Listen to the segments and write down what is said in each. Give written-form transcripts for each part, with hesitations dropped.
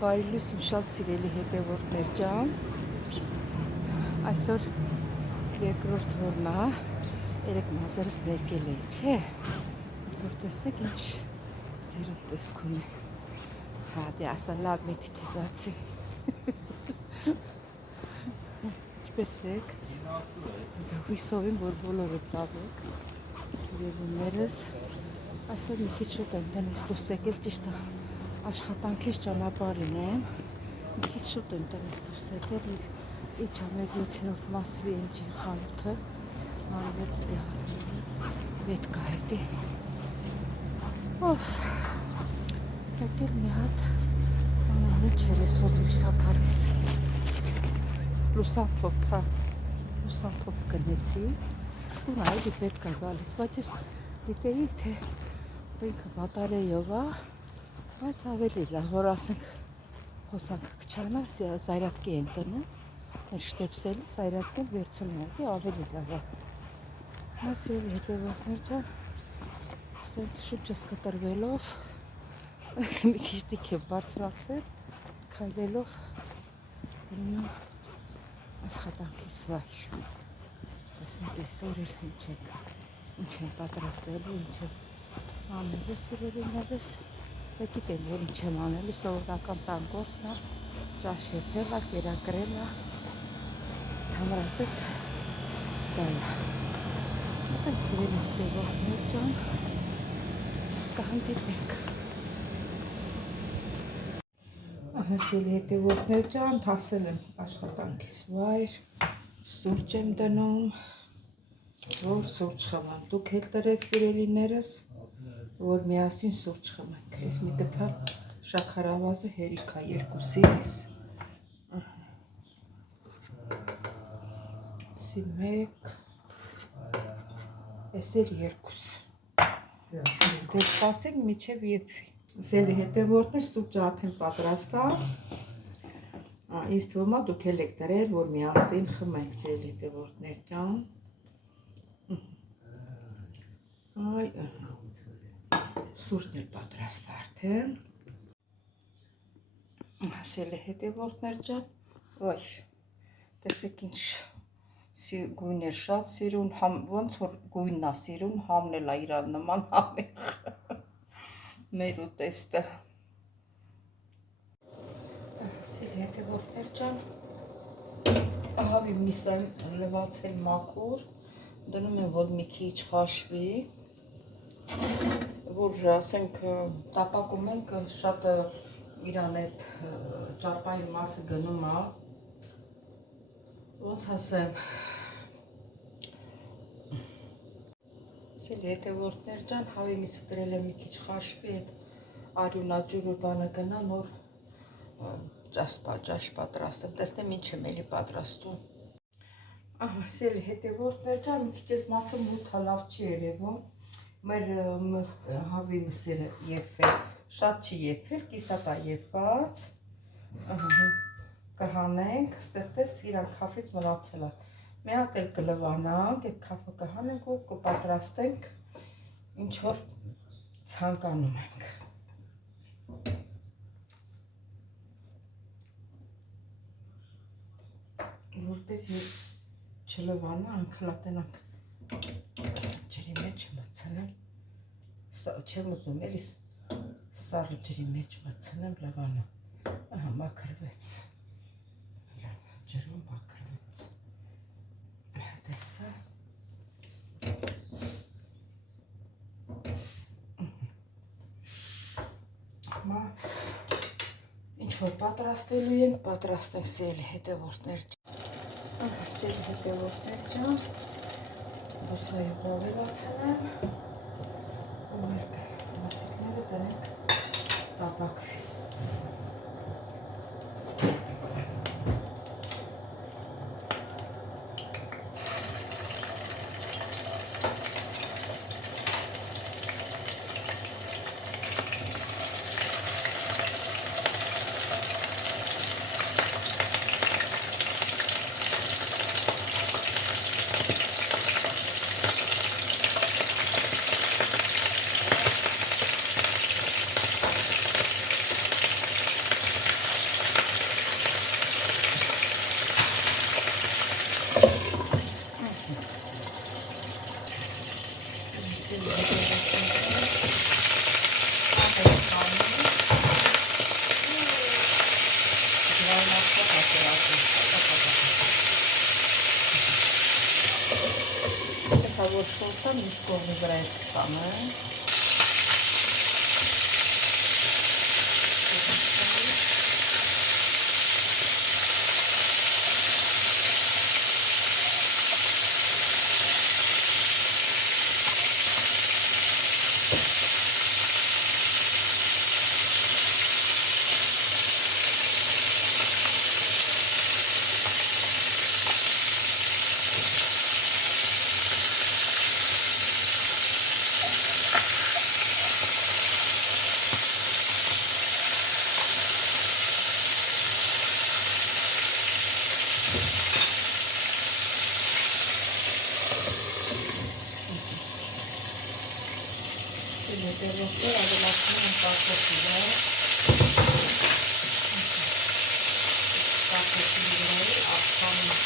Բարի լույս իմ շատ սիրելի հետևորդներ ջան, այսօր երկրորդ օրն է, երեք մազերս ներկել էի, չէ, այսօր տեսեք ինչ սիրուն տեսք ունի, հա դե ասա լավ մի թիթիզացի, ինչպես եք, հույսով եմ, որ բոլորը լավ եք, երևումներս, այսօր մի քիչ շուտ եմ տնից դուրս եկել, ճիշտ է, աշխատանքից ճանապարհին եմ, մի քիչ շուտ եմ տնից դուրս եկել, իջա մեր 7-րդ մասի էնջին խանութը, արվել պիտի հարկելի, պետք է հետի, եկել մի հատ, անունը չեր ես, որ լուսանփոփ գնեցի, ու այդի պետք է գալիս, բայց ես դիտեի, թե ինքը բատարեյով է, բայց ավելի լավ, որ ասենք հոսանք կչանա, զայրատկի են տնը, մեր շտեպսելի զայրատկեն վերցնի, ավելի լավ է։ Մասիրելի հետևորդներ ջան, սենց շուրջս կտրվելով, մի քիչ դիք եմ բարձրացել, քայլելով գնում եմ աշխատանքիս վայր։ Տեսնեք այսօր էլ ինչ եմ պատրաստելու, ինչ եմ անելու սիրելիներս։ Դե գիտեմ, որ ինչ եմ անելու, սովորական տան գործն է, ճաշ եփել է, կերակրել է, համարապես դա է։ Այդպես սիրելի հետևորդներ ջան, կհանդիպենք։ Սիրելի հետևորդներ ջան, հասել եմ աշխատանքից վայր, սուրճ եմ դնում, որ սուրճ խմեմ։ Դուք էլ տրեք սիրելիներս, որ միասին սուրճ խմենք, ես մի տպար շաքարավազը հերիքա երկուսիս, սի մեկ, ես էլ երկուս, դե սպասենք միչև եփվի, սիրելի հետևորդներ սուրճը արդեն պատրաստ է, ինձ թվում է դուք էլ եք տրել, որ միասին խմենք սիրելի հետևորդներ ջան, սուրճն էլ պատրաստ է արդեն, սիրելի հետևորդներ ջան, ոյ, տեսեք ինչ գույն էր շատ սիրուն, ոնց որ գույնն է սիրուն, համն էլ է իրան նման համեղ, մեր ուտեստը, սիրելի հետևորդներ ջան, հավի միսան լվացել մաքուր, դնում եմ, որ մի քիչ խաշվի, որ ասենք տապակում ենք շատ իրան այդ ճապայի մասը գնում է, ոնց ասեմ, սիրելի հետևորդներ ջան, հավի միսը դրել եմ մի քիչ խաշվի, այդ արյունաջուրը բանը գնա, նոր ճաշ պատրաստեմ, տեսնեմ ինչ եմ էլի պատրաստում, սիրելի հետևորդներ ջան, մի քիչ այս մասը մութ լավ չի երևում, մեր հավի մսերը եփվել, շատ չի եփվել, կիսատ է եփված, կհանենք, ստեղտես իրան քաֆից մնացել է, մի հատ էլ կլվանանք, այդ քաֆը կհանենք ու կպատրաստենք, ինչ որ ցանկանում ենք, որպես չլվանա, անքլատենանք, ջրի մեջ մտցնեմ, չեմ ուզում, էլիս սառը ջրի մեջ մտցնեմ լվանը, մաքրվեց, ջրում մաքրվեց, տեսա, ինչ որ պատրաստելու ենք, պատրաստենք սիրելի հետևորդներ ջան, բուսայով ավելացնեմ, ու մեր մասիկները տնենք տապակվի։ Եկա մյուս կողմի վրա է ցանը։ Դերովներ ավելացնում են կարտոֆիլը, կարտոֆիլի վրայի աղցանը։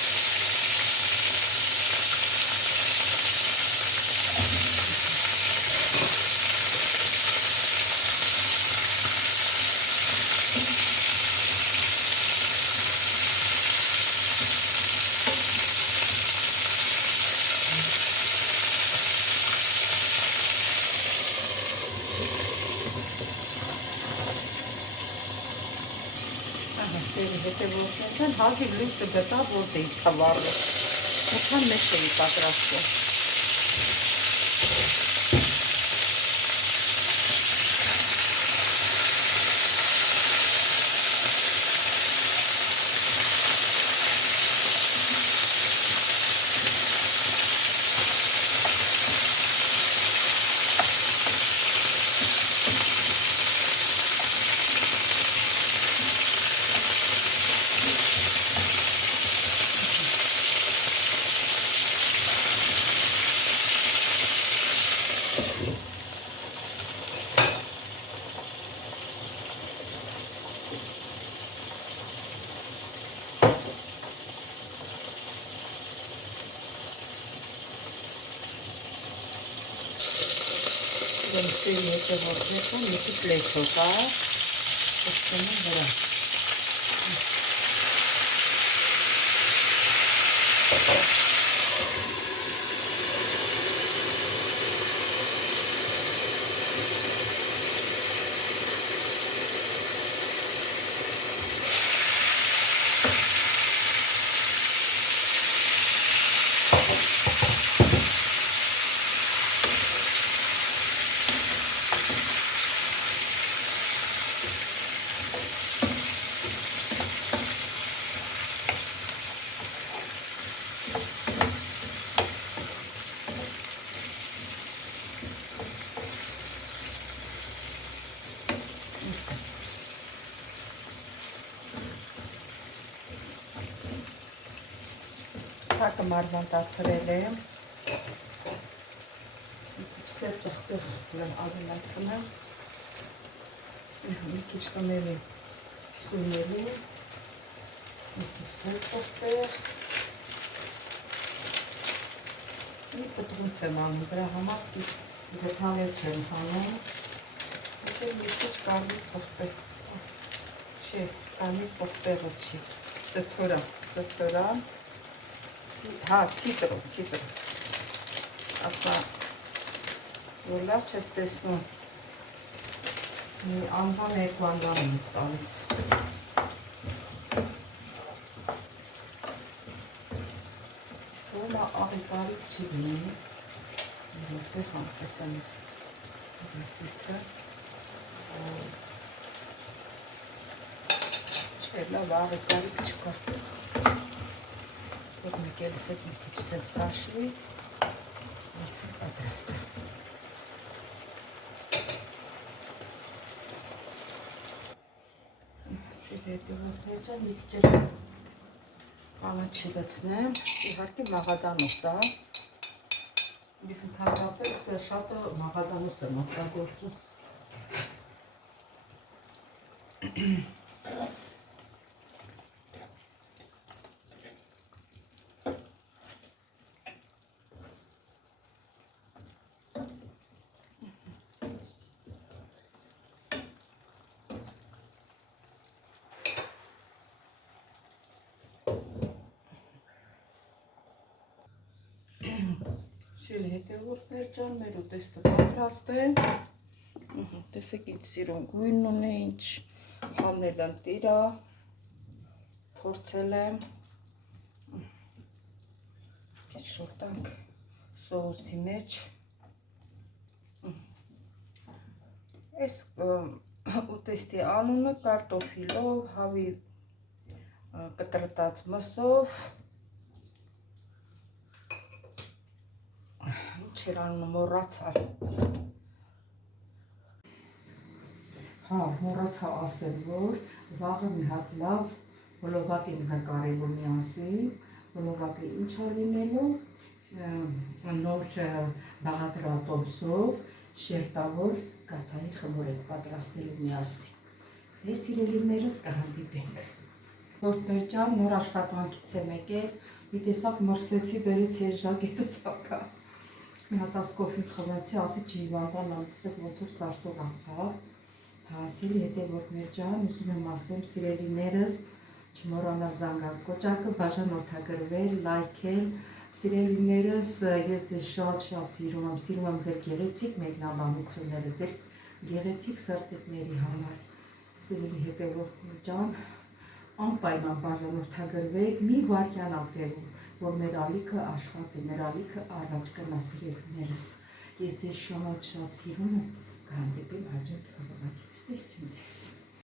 Հետևորդներն հազիվ լույսը գտա, որտեղից հավառը։ Որքան մեծ էի պատրաստել։ Դեմսի հետևորդներն մի քիչ լեցոք, կոչվում են վրա։ Հակը մարմանտացրել եմ, մի քիչ սև տղտեղ ավելացնեմ, մի քիչ կմերի սույների, մի քիչ սև տղտեղ, մի պտղունց եմ անում, դրա համասկի գտանել չեմ հանում, մի քիչ կարմիր տղտեղ, չի, կարմիր տղտեղը չի, ծթորան, հա, ցիտրոն, ապա որ լավ չես տեսնում, մի անվան երկու անվան եմ ստալիս։ Ստորում աղի կարիք չի լինի, որտեղ համպեսեմ ես գրպիթը, չէ, լավ աղի կարիք չկա։ Որ մեկելս հետ մի քիչ սենց կաշվի, արդեն պատրաստ է։ Սիրելի հետևորդներ ջան, մի քիչ կանաչ չգցնեմ, իհարկե մաղադանոս է, ես ընդհանրապես շատը մաղադանոս եմ օգտագործում։ Սիրելի հետևորդներ ջան, մեր ուտեստը պատրաստ է։ Տեսեք ինչ սիրուն գույն ունի, ինչ համնել ընտիրա, փորձել եմ, քիչ շորտանք սոուսի մեջ։ Այս ուտեստի անունը կարտոֆիլով, հավի կտրտած մսով, ինչ էր անունը մոռացա։ Հա, մոռացա ասել, որ վաղը մի հատ լավ բլովակի նկարելու միասին, բլովակը ինչ է լինելու, նոր բաղադրատոմսով շերտավոր կաթայի խմոր եք պատրաստելու միասին։ Դե սիրելիներս կհանդիպենք։ Որդներ ջան, նոր աշխատանքից եմ եկել, մի տեսակ մրսեցի, բերեցի ես ժակետս ակա։ Մի հատ ասկոֆին խմեցի, ասի չի վանդանալ, տեսեք ոնց որ սարսուղ անցավ։ Հա, սիրելի հետևորդներ ջան, ուզում եմ ասեմ, սիրելիներս, չմոռանալ զանգակ կոճակը, բաժանորդագրվել, լայքել, սիրելիներս, ես ձեզ շատ սիրում եմ ձեր գեղեցիկ մեկնաբանությունները, ձեր գեղեցիկ սրտիկների համար, սիրելի հետևորդներ ջան, անպայման բաժանորդագրվեք, մի վայրկյան ապրելու, որ մեր ալիքը աշխատի, մեր ալիքը առաջ գնա սիրելիներս, ես ձեզ շատ սիրում եմ, կհանդիպեմ հաջորդ հաղորդակցից։